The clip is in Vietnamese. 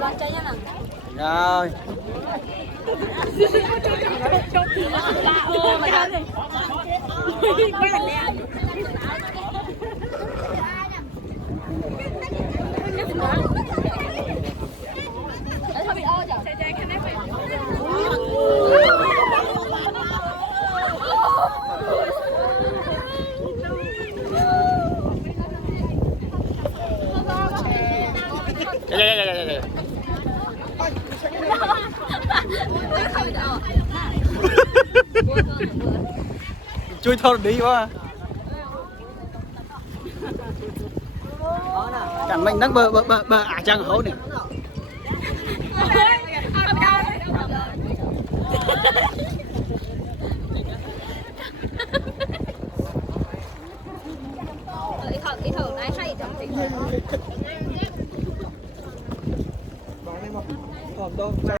Đoàn chơi nha nè. Rồi. Chui thôi đi quá. Chẳng mình đang bờ chẳng hố này. Ít thở này hay trong